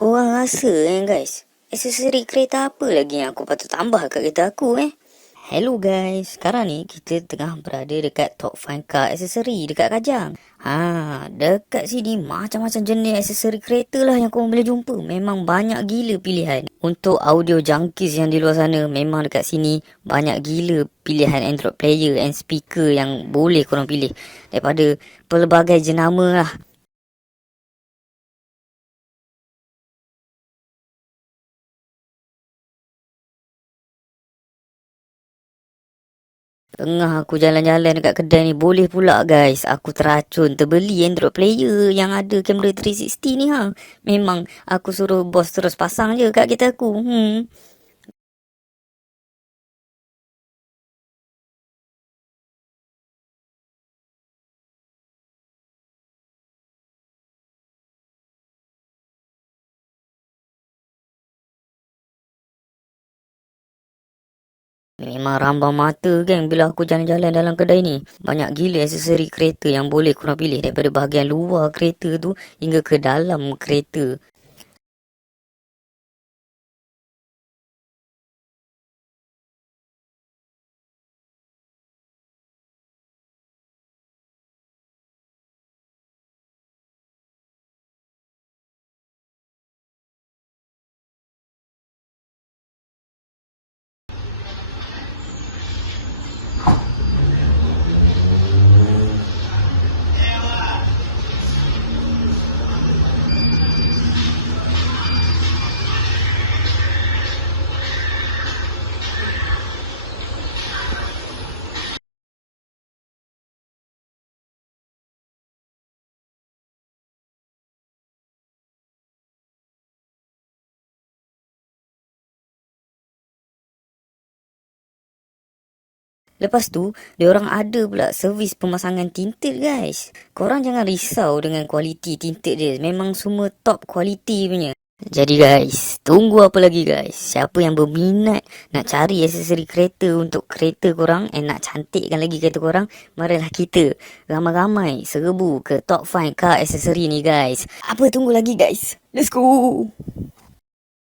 Orang rasa guys, aksesori kereta apa lagi yang aku patut tambah kat kereta aku Hello guys, sekarang ni kita tengah berada dekat Top 5 Car Aksesori dekat Kajang. Dekat sini macam-macam jenis aksesori kereta lah yang korang boleh jumpa. Memang banyak gila pilihan. Untuk audio junkies yang di luar sana, memang dekat sini banyak gila pilihan Android player and speaker yang boleh korang pilih. Daripada pelbagai jenama lah. Tengah aku jalan-jalan dekat kedai ni, boleh pula guys, aku teracun terbeli Android player yang ada kamera 360 ni Memang aku suruh bos terus pasang je kat kereta aku. Memang rambang mata geng bila aku jalan-jalan dalam kedai ni. Banyak gila aksesori kereta yang boleh korang pilih, daripada bahagian luar kereta tu hingga ke dalam kereta. Lepas tu, diorang ada pula servis pemasangan tinted guys. Korang jangan risau dengan kualiti tinted dia. Memang semua top kualiti punya. Jadi guys, tunggu apa lagi guys? Siapa yang berminat nak cari aksesori kereta untuk kereta korang and nak cantikkan lagi kereta korang, marilah kita ramai-ramai serbu ke Top 5 Car Accessory ni guys. Apa tunggu lagi guys? Let's go!